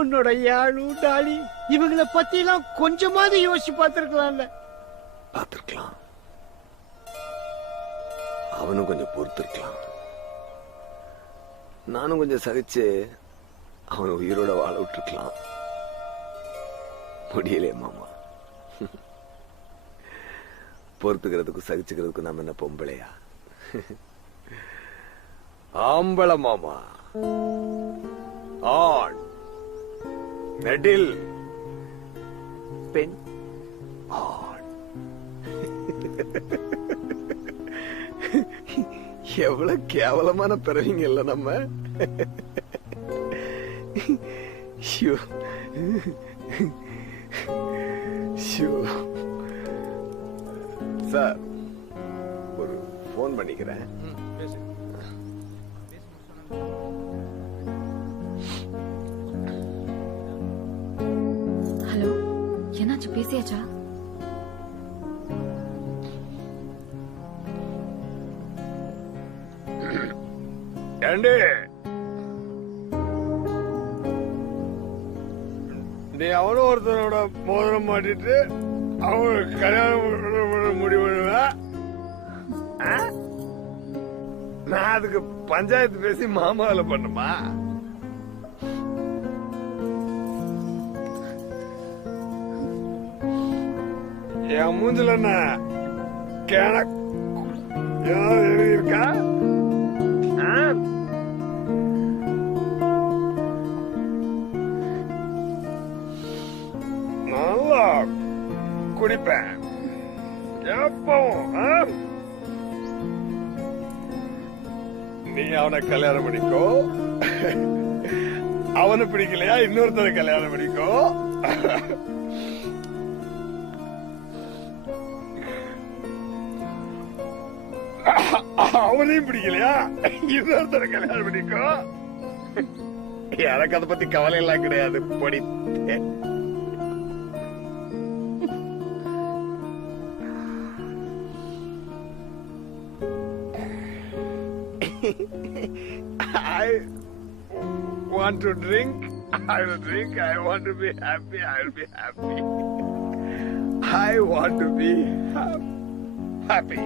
உன்னோட யாழு டாலி இவங்களை பத்தி எல்லாம் கொஞ்சமாவது யோசிச்சு பார்த்திருக்கலாம்ல. பார்த்திருக்கலாம். அவனும் கொஞ்சம் பொறுத்திருக்கலாம். நானும் கொஞ்சம் சகிச்சு அவனை உயிரோட வாழ விட்டுருக்கலாம். முடியலையே மாமா. பொறுத்துக்கிறதுக்கும் சகிச்சுக்கிறதுக்கும் நம்ம என்ன பொம்பளையா? ஆம்பள மாமா. ஆண் நெடில் பெண் ஆண். எவ்வளவு கேவலமான பிறவிங்க இல்ல நம்ம. சார் ஒரு போன் பண்ணிக்கிறேன். ஹலோ, என்னாச்சு? பேசியாச்சா? ஏண்டி நீ அவனும் ஒருத்தனோட மோதிரம் மாட்டிட்டு அவனுக்கு கல்யாணம் முடிவு பண்ணுவ? நான் அதுக்கு பஞ்சாயத்து பேசி மாமாவில பண்ணுமா? என் மூஞ்சில என்ன கேன ஏதாவது எழுதியிருக்கா? நல்லா குடிப்பேன் எப்பவும். நீ அவனை கல்யாணம் பண்ணிக்கோ. அவனை பிடிக்கலையா இன்னொருத்தனை கல்யாணம் பண்ணிக்கோ. அவனையும் பிடிக்கலையா இன்னொருத்தனை கல்யாணம் பண்ணிக்கோ. எனக்கு அதை பத்தி கவலை எல்லாம் கிடையாது. பொடி I want to drink. I will drink. I want to be happy. I will be happy. I want to be happy.